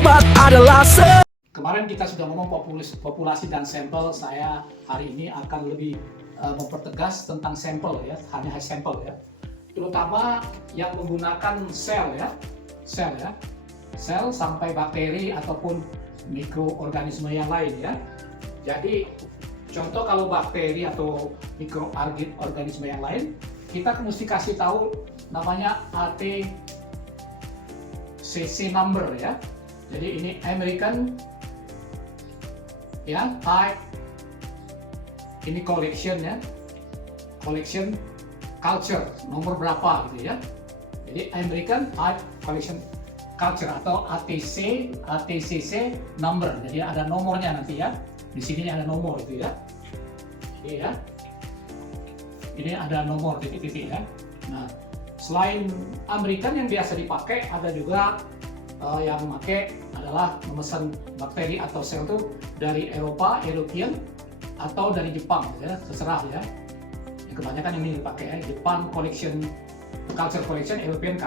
obat adalah Kemarin kita sudah ngomong populasi dan sampel. Saya hari ini akan lebih mempertegas tentang sampel ya, hanya sampel ya. Terutama yang menggunakan sel ya, sel sampai bakteri ataupun mikroorganisme yang lain ya. Jadi contoh kalau bakteri atau mikroorganisme yang lain, kita mesti kasih tahu namanya ATCC number ya. Jadi ini American ya, type, ini collection ya, collection culture nomor berapa gitu ya. Jadi American type collection culture atau ATCC number. Jadi ada nomornya nanti ya. Di sini ada nomor itu ya. Ini ya. Ini ada nomor titik-titik ya. Nah, selain American yang biasa dipakai, ada juga yang memakai adalah memesan bakteri atau sel itu dari European atau dari Jepang ya, terserah ya. Yang kebanyakan ini dipakai ya, Jepang collection, culture collection, European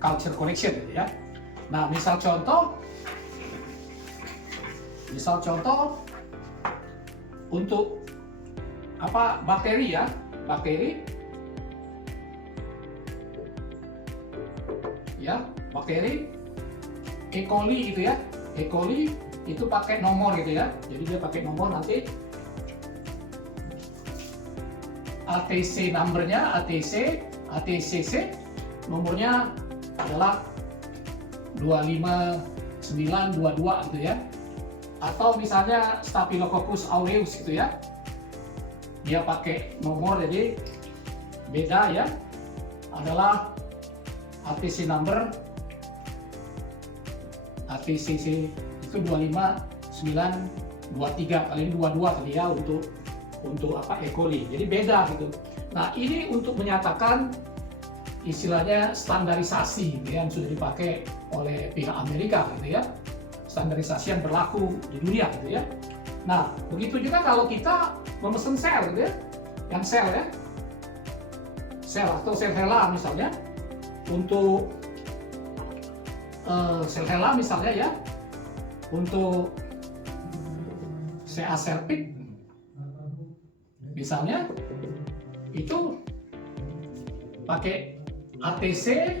culture collection ya. Nah, misal contoh untuk bakteri ya, bakteri E. coli gitu ya. E. coli itu pakai nomor gitu ya. Jadi dia pakai nomor nanti ATC numbernya, ATCC nomornya adalah 25922 gitu ya. Atau misalnya Staphylococcus aureus gitu ya. Dia pakai nomor, jadi beda ya. Adalah ATC number, ATCC itu 25923 kali ini 22 tadi ya untuk E. coli. Jadi beda gitu. Nah, ini untuk menyatakan istilahnya standarisasi yang sudah dipakai oleh pihak Amerika gitu ya. Standarisasi yang berlaku di dunia gitu ya. Nah, begitu juga kalau kita memesan sel gitu ya. Yang sel ya. Sel atau sel HeLa misalnya. Untuk sel HeLa misalnya ya, untuk CA cervix misalnya itu pakai ATC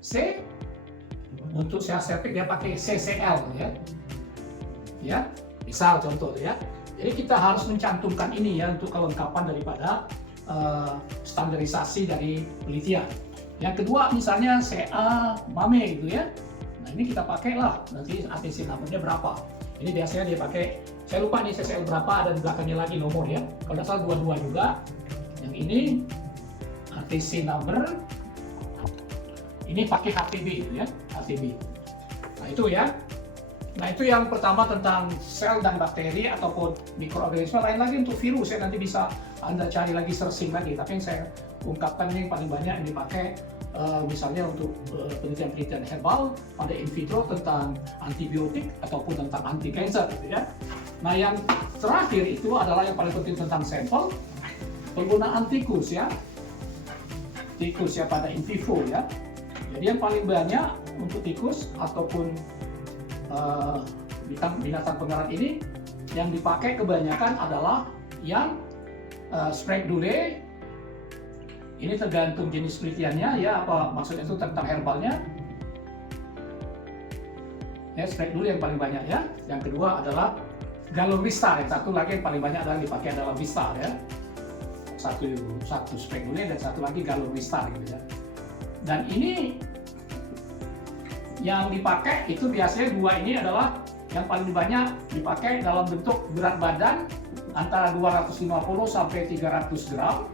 C, untuk CA cervix dia pakai CCL ya, misal contoh ya. Jadi kita harus mencantumkan ini ya untuk kelengkapan daripada standarisasi dari penelitian. Yang kedua misalnya CA MAME gitu ya. Nah, ini kita pakai lah nanti ATC nomornya berapa. Ini biasanya dia pakai, saya lupa nih CCL berapa, ada di belakangnya lagi nomor ya. Kalau nggak salah 22 juga. Yang ini ATC number, ini pakai HTB gitu ya, HTB. Nah itu ya. Nah itu yang pertama tentang sel dan bakteri ataupun mikroorganisme. Lain lagi untuk virus ya, nanti bisa Anda cari lagi, searching lagi. Tapi yang saya ungkapkan ini yang paling banyak yang dipakai misalnya untuk penelitian-penelitian herbal pada in vitro tentang antibiotik ataupun tentang anti cancer gitu ya. Nah yang terakhir itu adalah yang paling penting tentang sampel, penggunaan tikus ya pada in vivo ya. Jadi yang paling banyak untuk tikus ataupun binatang pengerat ini yang dipakai kebanyakan adalah yang Sprague-Dulé. Ini tergantung jenis penelitiannya ya, apa maksudnya itu tentang herbalnya ya. Sprague-Dulé yang paling banyak ya. Yang kedua adalah Galovistar, yang satu lagi yang paling banyak adalah dipakai adalah Vistar ya. Satu Sprague-Dulé dan satu lagi Galovistar gitu ya. Dan ini yang dipakai itu biasanya dua ini adalah yang paling banyak dipakai dalam bentuk berat badan antara 250 sampai 300 gram.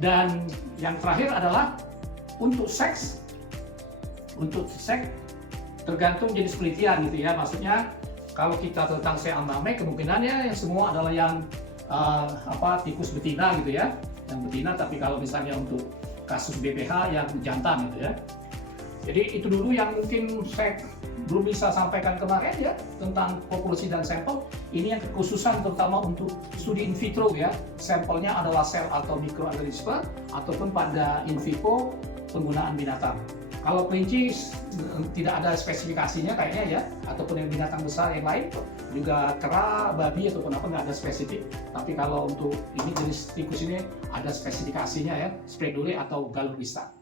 Dan yang terakhir adalah untuk seks tergantung jenis penelitian gitu ya. Maksudnya kalau kita tentang CA MAME kemungkinannya yang semua adalah yang tikus betina gitu ya, yang betina. Tapi kalau misalnya untuk kasus BPH yang jantan gitu ya. Jadi itu dulu yang mungkin saya belum bisa sampaikan kemarin ya tentang populasi dan sampel. Ini yang kekhususan terutama untuk studi in vitro ya. Sampelnya adalah sel atau mikroorganisme ataupun pada in vivo penggunaan binatang. Kalau kelinci tidak ada spesifikasinya kayaknya ya, ataupun yang binatang besar yang lain juga kera, babi ataupun apa nggak ada spesifik. Tapi kalau untuk ini jenis tikus ini ada spesifikasinya ya, Spreadure atau Galurista.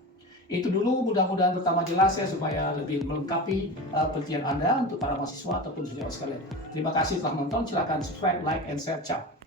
Itu dulu, mudah-mudahan pertama jelas ya supaya lebih melengkapi penelitian Anda untuk para mahasiswa ataupun sejawat sekalian. Terima kasih telah menonton, silakan subscribe, like, and share. Ciao.